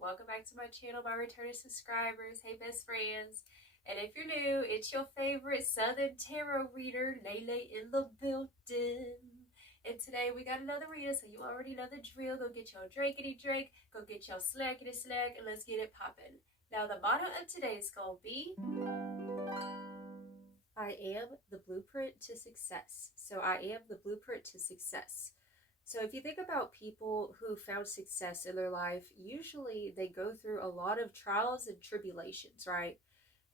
welcome back to my channel, my returning subscribers. Hey best friends. And if you're new, it's your favorite Southern Tarot reader, Lele in the building. And today we got another reader, so you already know the drill. Go get your drinkity drink, go get your slackity slack, and let's get it popping. Now the motto of today is going to be, I am the blueprint to success. So I am the blueprint to success. So if you think about people who found success in their life, usually they go through a lot of trials and tribulations, right?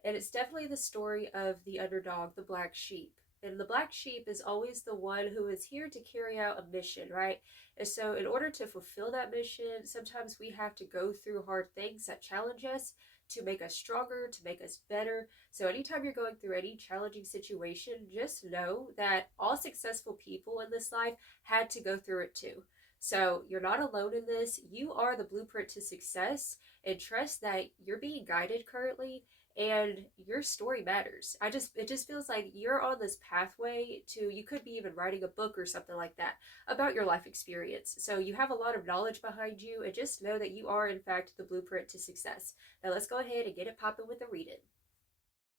And it's definitely the story of the underdog, the black sheep. And the black sheep is always the one who is here to carry out a mission, right? And so in order to fulfill that mission, sometimes we have to go through hard things that challenge us to make us stronger, to make us better. So anytime you're going through any challenging situation, just know that all successful people in this life had to go through it too. So you're not alone in this. You are the blueprint to success, and trust that you're being guided currently and your story matters. It just feels like you're on this pathway to, you could be even writing a book or something like that about your life experience. So you have a lot of knowledge behind you, and just know that you are in fact the blueprint to success. Now let's go ahead and get it popping with the reading.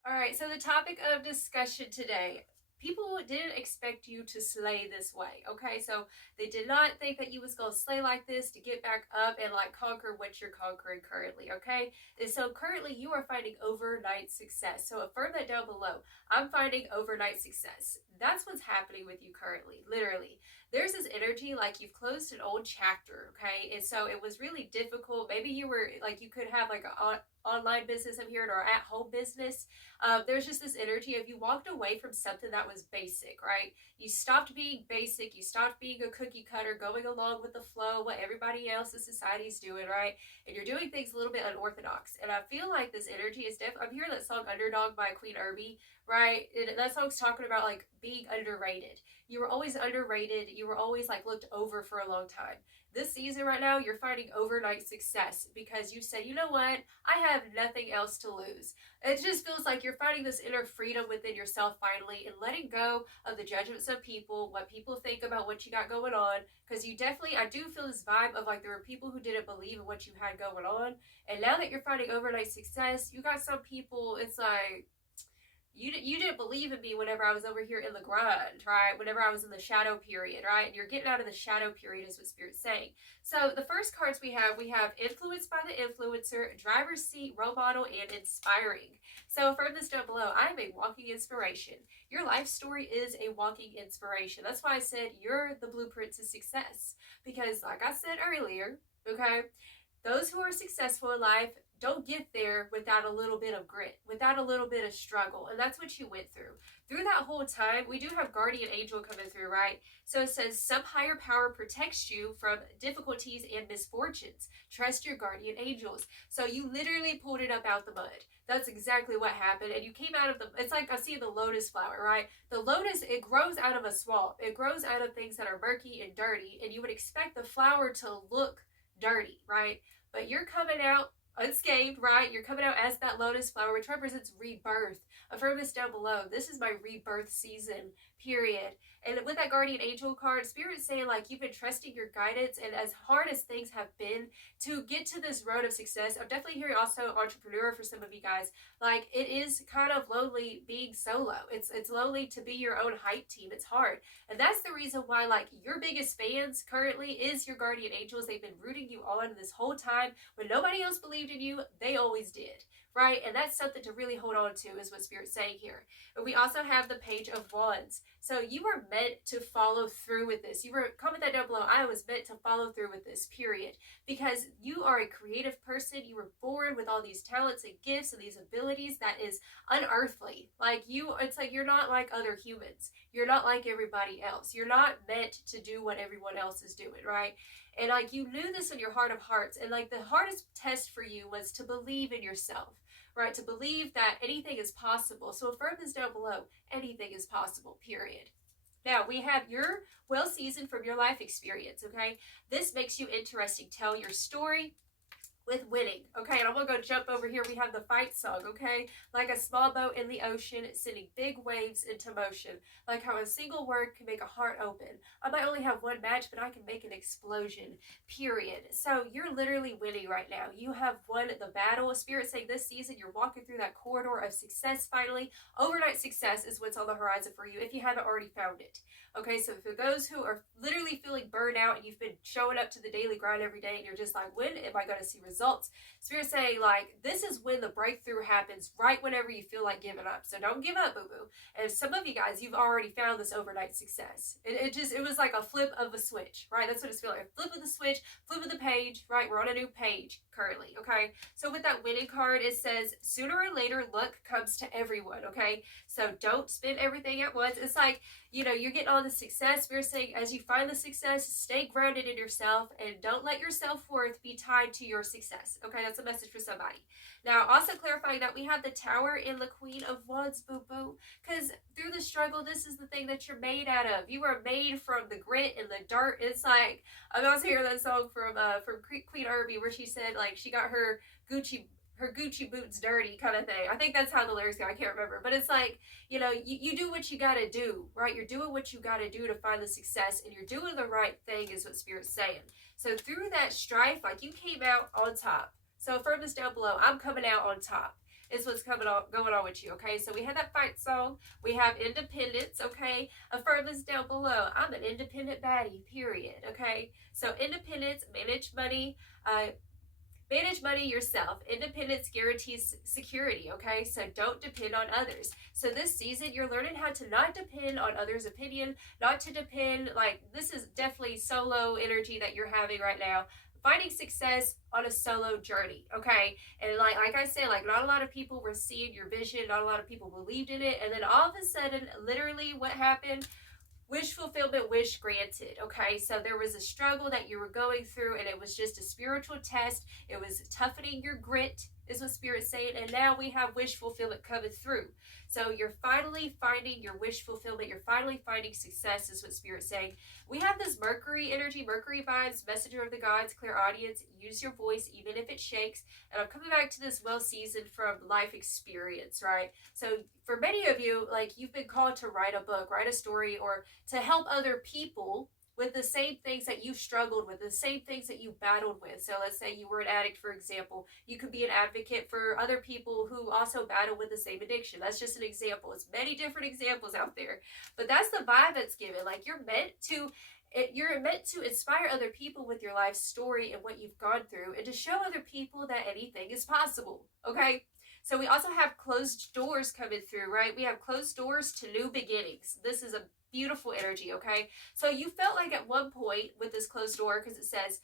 All right, so the topic of discussion today. People didn't expect you to slay this way, okay? So they did not think that you was going to slay like this to get back up and like conquer what you're conquering currently, okay? And so currently you are finding overnight success. So affirm that down below. I'm finding overnight success. That's what's happening with you currently, literally. There's this energy like you've closed an old chapter, okay? And so it was really difficult. Maybe you were like, you could have like an online business, I'm hearing, or at-home business. There's just this energy of you walked away from something that was basic, right? You stopped being basic. You stopped being a cookie cutter, going along with the flow, what everybody else in society's doing, right? And you're doing things a little bit unorthodox. And I feel like this energy is definitely, I'm hearing that song Underdog by Queen Irby, right? And that song's talking about like being underrated. You were always underrated. You were always like looked over for a long time. This season right now, you're finding overnight success because you said, you know what? I have nothing else to lose. It just feels like you're finding this inner freedom within yourself finally, and letting go of the judgments of people, what people think about what you got going on. Because you definitely, I do feel this vibe of like there were people who didn't believe in what you had going on. And now that you're finding overnight success, you got some people, it's like, you didn't believe in me whenever I was over here in the grind, right? Whenever I was in the shadow period, right? And you're getting out of the shadow period is what Spirit's saying. So the first cards we have influenced by the influencer, driver's seat, role model, and inspiring. So affirm this down below. I am a walking inspiration. Your life story is a walking inspiration. That's why I said you're the blueprint to success. Because like I said earlier, okay, those who are successful in life don't get there without a little bit of grit, without a little bit of struggle. And that's what you went through. Through that whole time, we do have guardian angel coming through, right? So it says some higher power protects you from difficulties and misfortunes. Trust your guardian angels. So you literally pulled it up out the mud. That's exactly what happened. And you came out of it's like I see the lotus flower, right? The lotus, it grows out of a swamp. It grows out of things that are murky and dirty. And you would expect the flower to look dirty, right? But you're coming out unscathed, right? You're coming out as that lotus flower, which represents rebirth. Affirm this down below. This is my rebirth season, period. And with that guardian angel card, Spirit's saying like you've been trusting your guidance, and as hard as things have been to get to this road of success, I'm definitely hearing also entrepreneur for some of you guys. Like it is kind of lonely being solo. It's lonely to be your own hype team. It's hard. And that's the reason why like your biggest fans currently is your guardian angels. They've been rooting you on this whole time. When nobody else believed in you, they always did, right? And that's something to really hold on to, is what Spirit's saying here. And we also have the Page of Wands. So you were meant to follow through with this. You were, comment that down below, I was meant to follow through with this, period. Because you are a creative person. You were born with all these talents and gifts and these abilities that is unearthly. Like you, it's like you're not like other humans. You're not like everybody else. You're not meant to do what everyone else is doing, right? And like you knew this in your heart of hearts. And like the hardest test for you was to believe in yourself, right? To believe that anything is possible. So affirm this down below. Anything is possible, period. Now, we have your well seasoned from your life experience, okay? This makes you interesting. Tell your story. with winning. Okay, and I'm gonna go jump over here. We have the fight song. Okay, like a small boat in the ocean, sending big waves into motion. Like how a single word can make a heart open. I might only have one match, but I can make an explosion. Period. So you're literally winning right now. You have won the battle. Spirit saying this season you're walking through that corridor of success finally. Overnight success is what's on the horizon for you if you haven't already found it. Okay, so for those who are literally feeling burned out and you've been showing up to the daily grind every day and you're just like, when am I going to see results? Spirit saying, like, this is when the breakthrough happens, right whenever you feel like giving up. So don't give up, boo-boo. And some of you guys, you've already found this overnight success. It was like a flip of a switch, right? That's what it's feeling like. A flip of the switch, flip of the page, right? We're on a new page currently, okay? So with that winning card, it says, sooner or later, luck comes to everyone, okay? So don't spend everything at once. It's like, you know, you're getting all the success. We're saying as you find the success, stay grounded in yourself and don't let your self-worth be tied to your success. Okay, that's a message for somebody. Now, also clarifying that we have the Tower and the Queen of Wands, boo-boo. Because through the struggle, this is the thing that you're made out of. You are made from the grit and the dirt. It's like, I was hearing that song from Queen Irby where she said, like, she got her Gucci boots dirty kind of thing. I think that's how the lyrics go. I can't remember. But it's like, you know, you do what you got to do, right? You're doing what you got to do to find the success, and you're doing the right thing is what Spirit's saying. So through that strife, like, you came out on top. So affirm this down below. I'm coming out on top. Is what's going on with you, okay? So we had that fight song. We have independence, okay? Affirm this down below. I'm an independent baddie, period, okay? So independence, manage money yourself. Independence guarantees security, okay? So don't depend on others. So this season, you're learning how to not depend on others' opinion, not to depend, like, this is definitely solo energy that you're having right now. Finding success on a solo journey, okay? And like I said, like, not a lot of people were seeing your vision, not a lot of people believed in it, and then all of a sudden, literally what happened? Wish fulfillment, wish granted, okay? So there was a struggle that you were going through, and it was just a spiritual test. It was toughening your grit, is what Spirit's saying, and now we have wish fulfillment coming through. So you're finally finding your wish fulfillment. You're finally finding success, is what Spirit's saying. We have this Mercury energy, Mercury vibes, messenger of the gods, clear audience, use your voice even if it shakes. And I'm coming back to this well seasoned from life experience, right? So for many of you, like, you've been called to write a book, write a story, or to help other people with the same things that you struggled with, the same things that you battled with. So let's say you were an addict, for example. You could be an advocate for other people who also battle with the same addiction. That's just an example. It's many different examples out there. But that's the vibe that's given. Like, you're meant to inspire other people with your life story and what you've gone through, and to show other people that anything is possible, okay? So we also have closed doors coming through, right? We have closed doors to new beginnings. This is a beautiful energy, okay? So you felt like at one point with this closed door, because it says,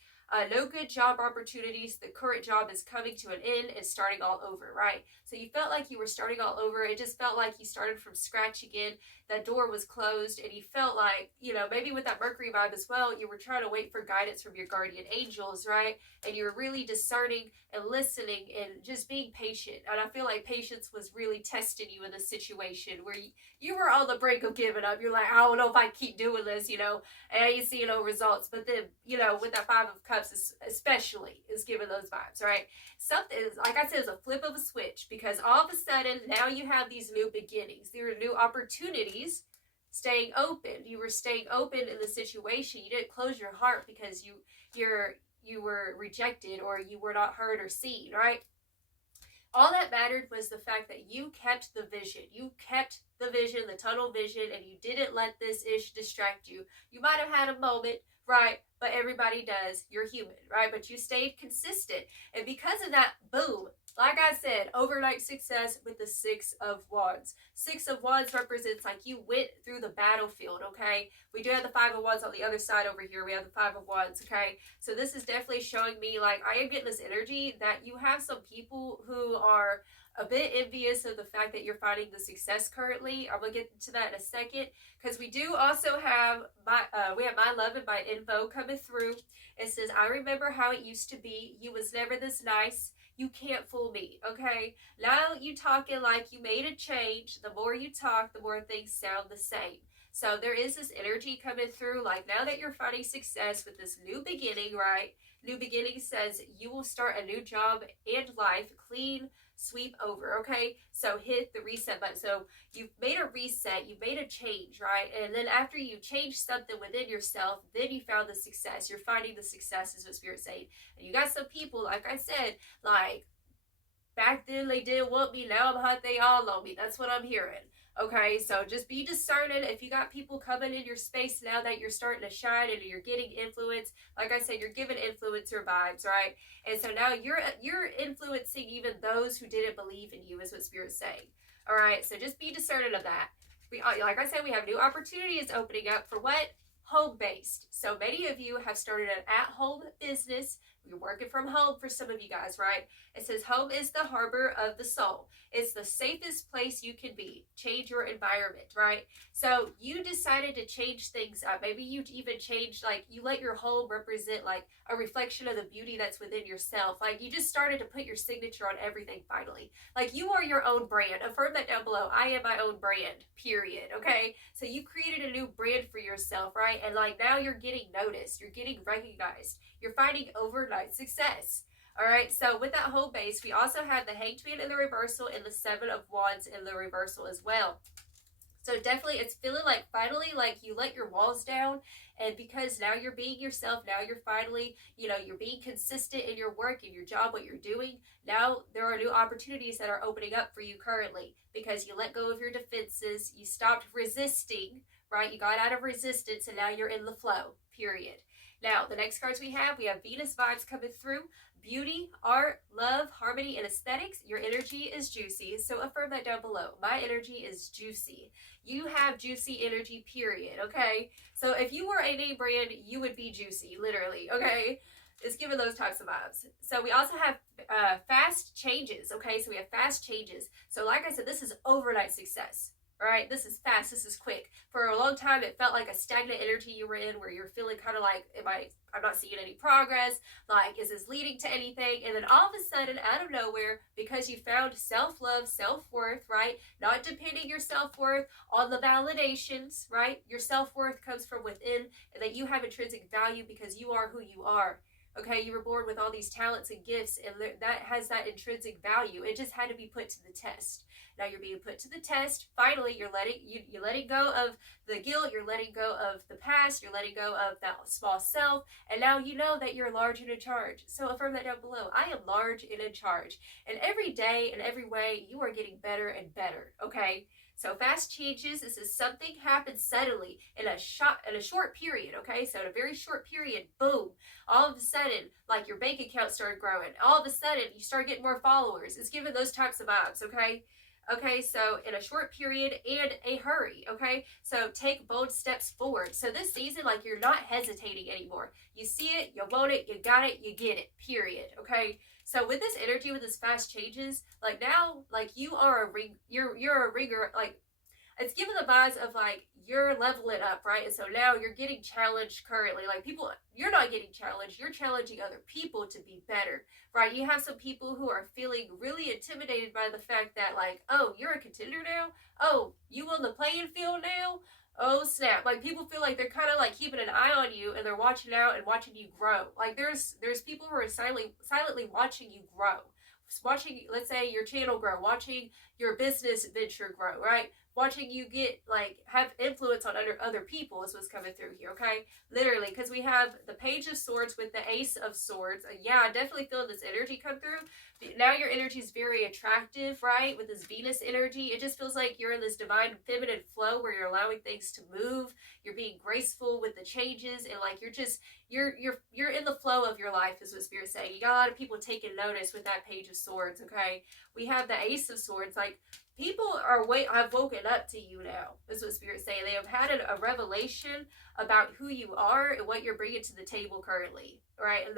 no good job opportunities, the current job is coming to an end and starting all over, right? So you felt like you were starting all over. It just felt like you started from scratch again. That door was closed, and you felt like, you know, maybe with that Mercury vibe as well, you were trying to wait for guidance from your guardian angels, right? And you were really discerning and listening and just being patient. And I feel like patience was really testing you in this situation where you were on the brink of giving up. You're like, I don't know if I keep doing this, you know, and I ain't seeing no results. But then, you know, with that Five of Cups especially is giving those vibes, right? Something, like I said, is a flip of a switch, because all of a sudden now you have these new beginnings. There are new opportunities. Staying open. You were staying open in the situation. You didn't close your heart because you were rejected, or you were not heard or seen, right? All that mattered was the fact that you kept the vision. You kept the vision, the tunnel vision, and you didn't let this ish distract you. You might have had a moment, right? But everybody does. You're human, right? But you stayed consistent. And because of that, boom, like I said, overnight success with the Six of Wands. Six of Wands represents like you went through the battlefield, okay? We do have the Five of Wands on the other side over here. We have the Five of Wands, okay? So this is definitely showing me, like, I am getting this energy that you have some people who are a bit envious of the fact that you're finding the success currently. I'm going to get to that in a second, because we do also have we have My Love and My Info coming through. It says, I remember how it used to be. You was never this nice. You can't fool me, okay? Now you talking like you made a change. The more you talk, the more things sound the same. So there is this energy coming through, like, now that you're finding success with this new beginning, right? New beginning says you will start a new job and life, clean sweep over. Okay, so hit the reset button. So you've made a reset, you've made a change, right? And then after you change something within yourself, then you found the success. You're finding the success, is what Spirit's saying. And you got some people, like I said, like back then they didn't want me, now I'm hot, they all know me. That's what I'm hearing. Okay, so just be discerning. If you got people coming in your space now that you're starting to shine and you're getting influence, like I said, you're giving influencer vibes, right? And so now you're influencing even those who didn't believe in you, is what Spirit's saying. All right, so just be discerning of that. Like I said, we have new opportunities opening up for what? Home-based. So many of you have started an at-home business. You're working from home for some of you guys, right? It says home is the harbor of the soul. It's the safest place you can be. Change your environment, right? So you decided to change things up. Maybe you even changed, like you let your home represent like a reflection of the beauty that's within yourself. Like you just started to put your signature on everything finally. Like you are your own brand. Affirm that down below. I am my own brand, period. Okay? So you created a new brand for yourself, right? And like now you're getting noticed. You're getting recognized. You're finding overnight success. All right, so with that whole base, we also have the Hanged Man in the reversal and the Seven of Wands in the reversal as well. So definitely it's feeling like finally like you let your walls down, and because now you're being yourself, now you're finally, you're being consistent in your work, in your job, what you're doing. Now there are new opportunities that are opening up for you currently because you let go of your defenses, you stopped resisting, right? You got out of resistance and now you're in the flow, period. Now, the next cards we have Venus vibes coming through. Beauty, art, love, harmony, and aesthetics. Your energy is juicy, so affirm that down below. My energy is juicy. You have juicy energy, period, okay? So if you were a name brand, you would be juicy, literally, okay? It's giving those types of vibes. So we also have fast changes, okay? So we have fast changes. So like I said, this is overnight success. All right, this is fast, this is quick. For a long time, it felt like a stagnant energy you were in where you're feeling kind of like, I'm not seeing any progress. Like, is this leading to anything? And then all of a sudden, out of nowhere, because you found self-love, self-worth, right? Not depending your self-worth on the validations, right? Your self-worth comes from within, and that you have intrinsic value because you are who you are. Okay, you were born with all these talents and gifts, and that has that intrinsic value. It just had to be put to the test. Now you're being put to the test. Finally, you're letting go of the guilt. You're letting go of the past. You're letting go of that small self. And now you know that you're large and in charge. So affirm that down below. I am large and in charge. And every day and every way, you are getting better and better. Okay? So fast changes. This is something happens suddenly in a short period. Okay? So in a very short period, boom. All of a sudden, like your bank account started growing. All of a sudden, you start getting more followers. It's giving those types of vibes. Okay? Okay, so in a short period and a hurry, okay? So take bold steps forward. So this season, like you're not hesitating anymore. You see it, you want it, you got it, you get it, period, okay? So with this energy, with this fast changes, like now, like you are you're a ringer, like it's giving the vibes of like you're leveling up, right? And so now you're getting challenged currently. Like people, you're not getting challenged. You're challenging other people to be better, right? You have some people who are feeling really intimidated by the fact that like, oh, you're a contender now? Oh, you on the playing field now? Oh, snap. Like people feel like they're kind of like keeping an eye on you and they're watching out and watching you grow. Like there's people who are silently watching you grow. Watching, let's say, your channel grow, watching your business venture grow, right? Watching you get, like, have influence on other people is what's coming through here, okay? Literally, because we have the Page of Swords with the Ace of Swords. Yeah, I definitely feel this energy come through. Now your energy is very attractive, right? With this Venus energy, it just feels like you're in this divine feminine flow where you're allowing things to move. You're being graceful with the changes, and like you're in the flow of your life is what Spirit's saying. You got a lot of people taking notice with that Page of Swords, okay? We have the Ace of Swords, like people have woken up to you now. That's what Spirit's saying. They have had a revelation about who you are and what you're bringing to the table currently, right? And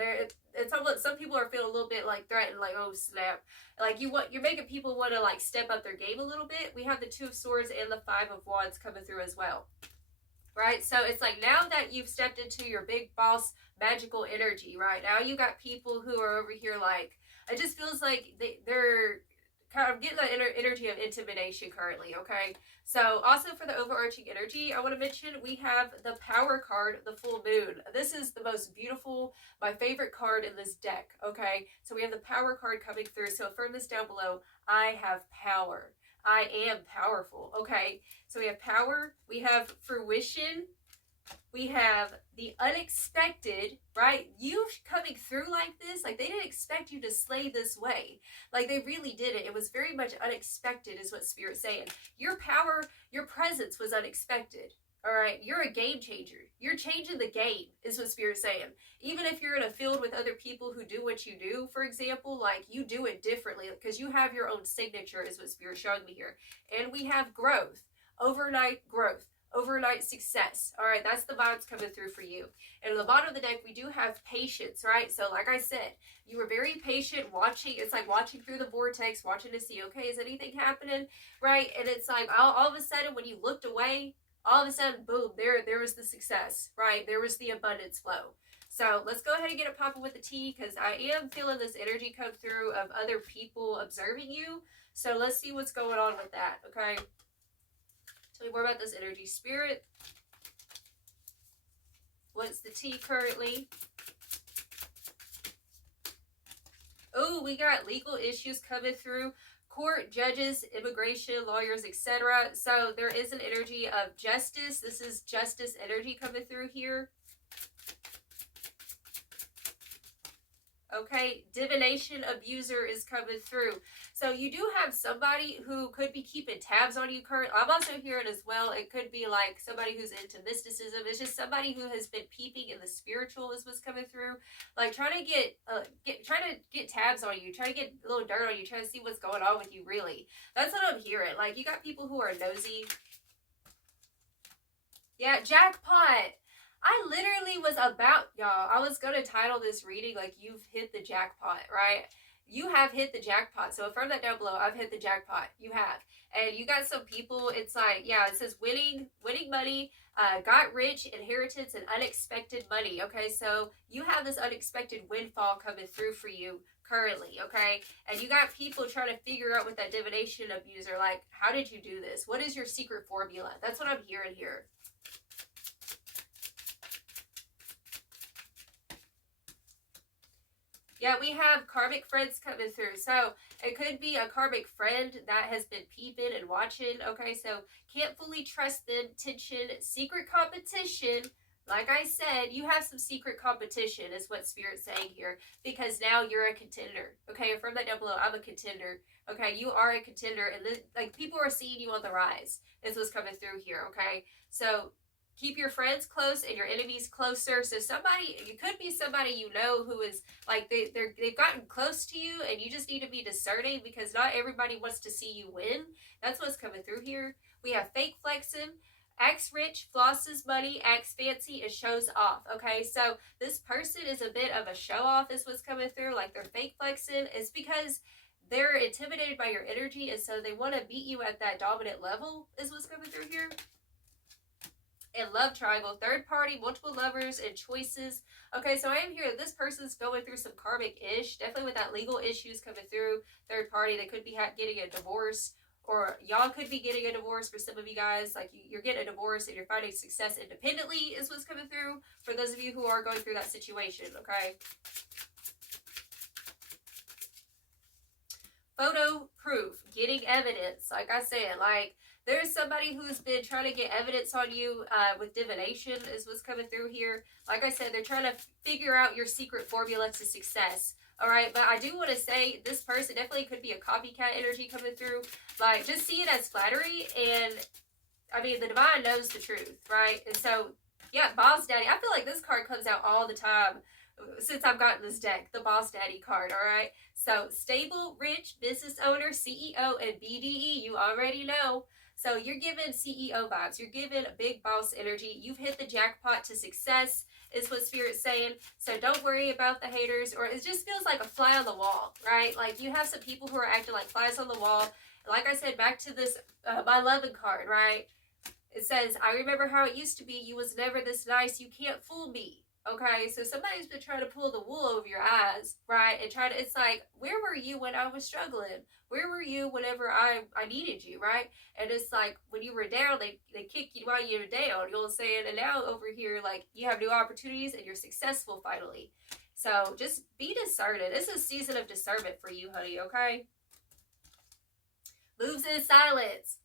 it's almost, some people are feeling a little bit like threatened, like, oh snap, like you're making people want to like step up their game a little bit. We have the Two of Swords and the Five of Wands coming through as well, right? So it's like now that you've stepped into your big boss magical energy, right? Now you got people who are over here like, it just feels like they're I'm getting the energy of intimidation currently, okay? So also for the overarching energy, I want to mention we have the power card, the full moon. This is the most beautiful, my favorite card in this deck, okay? So we have the power card coming through. So affirm this down below. I have power. I am powerful, okay? So we have power, we have fruition, we have the unexpected, right? You coming through like this, like they didn't expect you to slay this way. Like they really didn't. It was very much unexpected is what Spirit's saying. Your power, your presence was unexpected. All right, you're a game changer. You're changing the game is what Spirit's saying. Even if you're in a field with other people who do what you do, for example, like you do it differently because you have your own signature is what Spirit's showing me here. And we have growth, overnight growth. Overnight success. All right, that's the vibes coming through for you. And at the bottom of the deck, we do have patience, right? So like I said, you were very patient watching. It's like watching through the vortex, watching to see, okay, is anything happening, right? And it's like all of a sudden when you looked away, all of a sudden, boom, there was the success, right? There was the abundance flow. So let's go ahead and get it popping with the tea because I am feeling this energy come through of other people observing you. So let's see what's going on with that, okay? Tell me more about this energy. Spirit, what's the tea currently? Oh, we got legal issues coming through. Court, judges, immigration, lawyers, etc. So there is an energy of justice. This is justice energy coming through here. Okay, divination abuser is coming through. So you do have somebody who could be keeping tabs on you currently. I'm also hearing as well, it could be like somebody who's into mysticism. It's just somebody who has been peeping in the spiritual is what's coming through. Like trying to get tabs on you, trying to get a little dirt on you, trying to see what's going on with you really. That's what I'm hearing. Like you got people who are nosy. Yeah, jackpot. I literally was about, y'all, I was going to title this reading like you've hit the jackpot, right? You have hit the jackpot. So affirm that down below. I've hit the jackpot. You have. And you got some people, it's like, yeah, it says winning money, got rich, inheritance, and unexpected money. Okay, so you have this unexpected windfall coming through for you currently, okay? And you got people trying to figure out with that divination abuser, like, how did you do this? What is your secret formula? That's what I'm hearing here. Yeah, we have karmic friends coming through. So it could be a karmic friend that has been peeping and watching. Okay, so can't fully trust them. Tension, secret competition. Like I said, you have some secret competition is what Spirit's saying here. Because now you're a contender. Okay, affirm that down below. I'm a contender. Okay, you are a contender. And this, like people are seeing you on the rise. Is what's coming through here. Okay, so keep your friends close and your enemies closer. So somebody, it could be somebody you know who is like they've gotten close to you, and you just need to be discerning because not everybody wants to see you win. That's what's coming through here. We have fake flexing, acts rich, flosses money, acts fancy, and shows off. Okay, so this person is a bit of a show off. Is what's coming through. Like they're fake flexing. It's because they're intimidated by your energy, and so they want to beat you at that dominant level. Is what's coming through here. And love triangle, third party, multiple lovers, and choices. Okay, so I am here. This person's going through some karmic-ish, definitely with that legal issues coming through. Third party, they could be getting a divorce, or y'all could be getting a divorce for some of you guys. Like you're getting a divorce and you're finding success independently is what's coming through for those of you who are going through that situation, okay? Photo proof, getting evidence. Like I said, like there's somebody who's been trying to get evidence on you with divination is what's coming through here. Like I said, they're trying to figure out your secret formula to success. All right, but I do want to say this person definitely could be a copycat energy coming through. Like, just see it as flattery. And, I mean, the divine knows the truth, right? And so, yeah, Boss Daddy. I feel like this card comes out all the time since I've gotten this deck, the Boss Daddy card, all right? So, stable, rich, business owner, CEO, and BDE. You already know. So you're giving CEO vibes. You're giving big boss energy. You've hit the jackpot to success is what Spirit's saying. So don't worry about the haters, or it just feels like a fly on the wall, right? Like you have some people who are acting like flies on the wall. Like I said, back to this, my loving card, right? It says, I remember how it used to be. You was never this nice. You can't fool me. Okay, so somebody's been trying to pull the wool over your eyes, right? And try to, it's like, where were you when I was struggling? Where were you whenever I needed you, right? And it's like, when you were down, they kick you while you were down, you know what I'm saying? And now over here, like, you have new opportunities and you're successful finally. So just be discerning. It's a season of discernment for you, honey, okay? Moves in silence.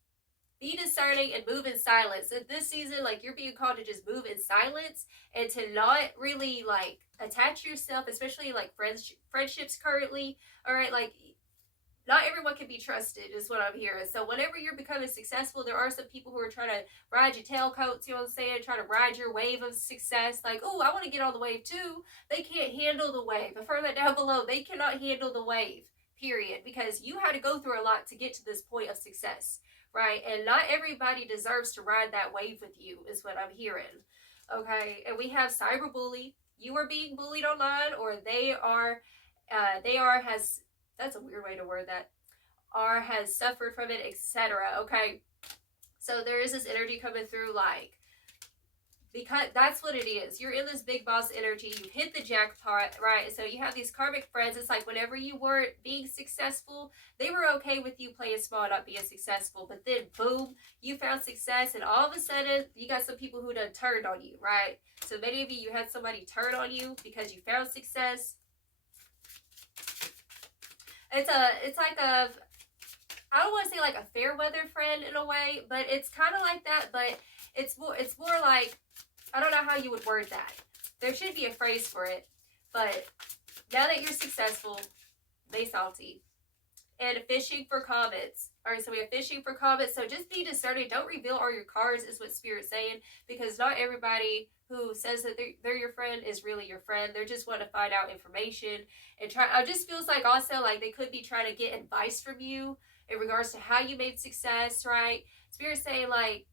Be discerning and move in silence. In this season, like, you're being called to just move in silence and to not really like attach yourself, especially like friendships currently. All right, like, not everyone can be trusted is what I'm hearing. So whenever you're becoming successful, there are some people who are trying to ride your tailcoats, you know what I'm saying, trying to ride your wave of success. Like, oh, I want to get on the wave too. They can't handle the wave. I further that down below, they cannot handle the wave, period, because you had to go through a lot to get to this point of success, right? And not everybody deserves to ride that wave with you is what I'm hearing. Okay, and we have cyberbully. You are being bullied online, or they are has, that's a weird way to word that, or has suffered from it, etc. Okay, so there is this energy coming through, like, because that's what it is. You're in this big boss energy. You hit the jackpot, right? So you have these karmic friends. It's like whenever you weren't being successful, they were okay with you playing small, not being successful. But then, boom, you found success, and all of a sudden, you got some people who done turned on you, right? So many of you had somebody turn on you because you found success. It's like a, I don't want to say like a fair weather friend in a way, but it's kind of like that. But it's more like, I don't know how you would word that. There should be a phrase for it. But now that you're successful, they salty. And fishing for comments. All right, so we have fishing for comments. So just be discerning. Don't reveal all your cards is what Spirit's saying, because not everybody who says that they're your friend is really your friend. They're just wanting to find out information and try. It just feels like also like they could be trying to get advice from you in regards to how you made success, right? Spirit's saying like,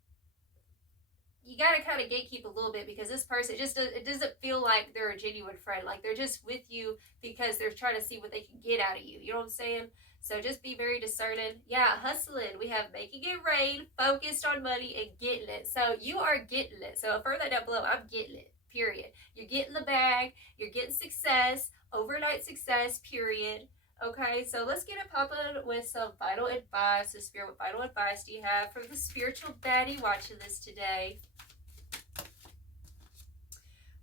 you got to kind of gatekeep a little bit, because this person it doesn't feel like they're a genuine friend. Like they're just with you because they're trying to see what they can get out of you. You know what I'm saying? So just be very discerning. Yeah, hustling. We have making it rain, focused on money, and getting it. So you are getting it. So further down below, I'm getting it, period. You're getting the bag. You're getting success, overnight success, period. Okay, so let's get it popping with some final advice. So Spirit, what final advice do you have for the spiritual baddie watching this today?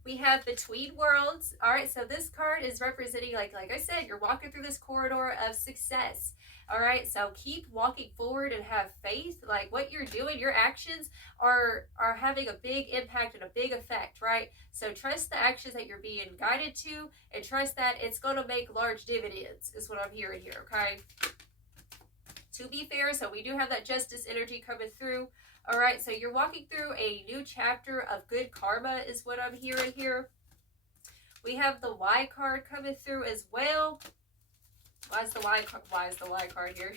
We have Between Worlds. All right, so this card is representing, like I said, you're walking through this corridor of success. All right, so keep walking forward and have faith. Like what you're doing, your actions are having a big impact and a big effect, right? So trust the actions that you're being guided to, and trust that it's going to make large dividends, is what I'm hearing here, okay? To be fair, so we do have that justice energy coming through. All right, so you're walking through a new chapter of good karma is what I'm hearing here. We have the Y card coming through as well. Why is the Y card here?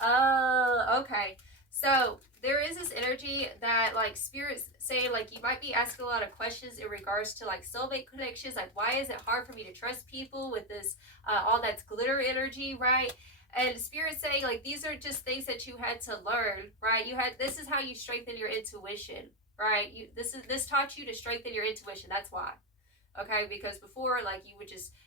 Oh, okay. So there is this energy that like Spirit's saying, like, you might be asking a lot of questions in regards to like soulmate connections. Like, why is it hard for me to trust people with this all that's glitter energy, right? And Spirit's saying, like, these are just things that you had to learn, right? This is how you strengthen your intuition, right? This taught you to strengthen your intuition. That's why. Okay, because before, like,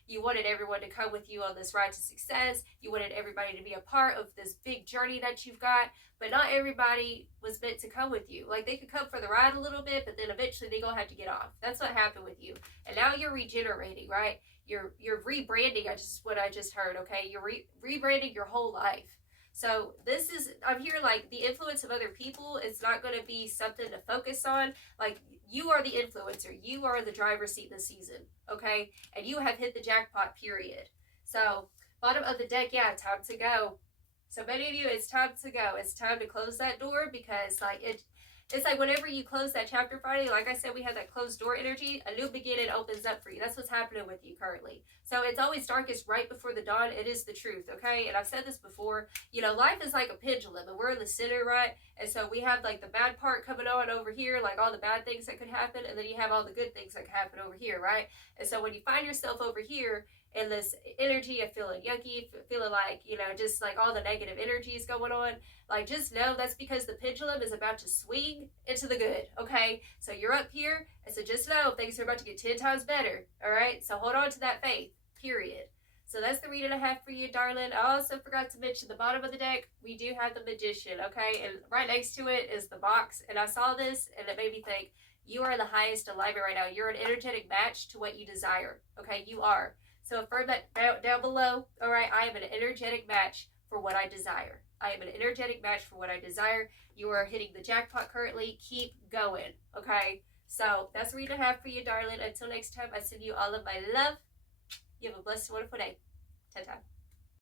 you wanted everyone to come with you on this ride to success. You wanted everybody to be a part of this big journey that you've got, but not everybody was meant to come with you. Like, they could come for the ride a little bit, but then eventually they gonna have to get off. That's what happened with you. And now you're regenerating, right? You're rebranding. What I just heard. Okay, you're rebranding your whole life. So this is, I'm here like the influence of other people. It's not going to be something to focus on. Like, you are the influencer. You are the driver's seat this season. Okay, and you have hit the jackpot. Period. So bottom of the deck, yeah, time to go. So many of you, it's time to go. It's time to close that door, because like it's like whenever you close that chapter finally, like I said, we have that closed door energy, a new beginning opens up for you. That's what's happening with you currently. So it's always darkest right before the dawn. It is the truth, okay? And I've said this before, you know, life is like a pendulum, and we're in the center, right? And so we have like the bad part coming on over here, like all the bad things that could happen, and then you have all the good things that could happen over here, right? And so when you find yourself over here, in this energy of feeling yucky, feeling like, you know, just like all the negative energies going on, like just know that's because the pendulum is about to swing into the good, okay? So you're up here, and so just know things are about to get 10 times better, all right? So hold on to that faith, period. So that's the reading I have for you, darling. I also forgot to mention the bottom of the deck, we do have the Magician, okay? And right next to it is the box, and I saw this, and it made me think, you are the highest alignment right now. You're an energetic match to what you desire, okay? You are. So affirm that down below, all right? I am an energetic match for what I desire. I am an energetic match for what I desire. You are hitting the jackpot currently. Keep going, okay? So that's the reading I have for you, darling. Until next time, I send you all of my love. You have a blessed, wonderful day. Ta-ta.